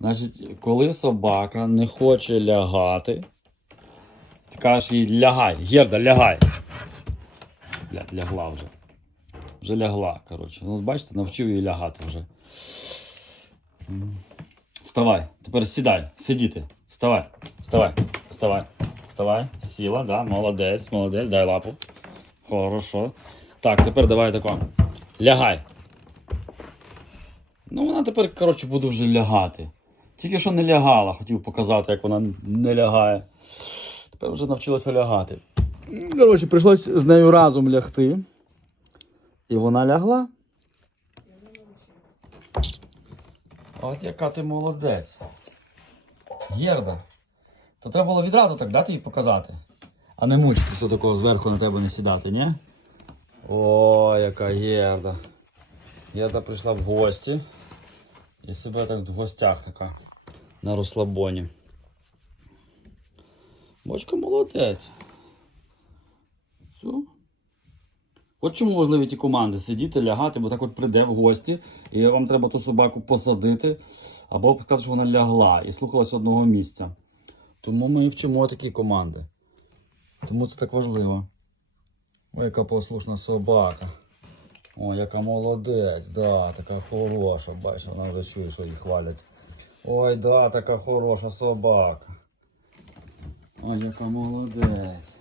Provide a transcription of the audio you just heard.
Значить, коли собака не хоче лягати, ти кажеш їй лягай, Герда, лягай. Блядь, лягла вже. Вже лягла, коротше. Ну, бачите, навчив її лягати вже. Вставай, тепер сідай, сидіти. Вставай, вставай, вставай, вставай. Сіла, да, молодець, молодець, дай лапу. Хорошо. Так, тепер давай тако. Лягай. Ну, вона тепер, коротше, буде вже лягати. Тільки що не лягала, хотів показати, як вона не лягає. Тепер вже навчилася лягати. Коротше, прийшлось з нею разом лягти. І вона лягла. От яка ти молодець. Єрда. То треба було відразу так дати їй показати. А не мучитися такого зверху на тебе не сідати, ні? О, яка Єрда. Єрда прийшла в гості. І себе так в гостях така. На розслабоні. Бочка молодець. Все. От чому важливі ті команди сидіти, лягати, бо так от прийде в гості, і вам треба ту собаку посадити, або сказати, що вона лягла і слухалась одного місця. Тому ми і вчимо такі команди. Тому це так важливо. Ой, яка послушна собака. Ой, яка молодець, да, така хороша. Бачиш, вона вже чує, що її хвалять. Ой, да, така хороша собака. Ой, яка молодець.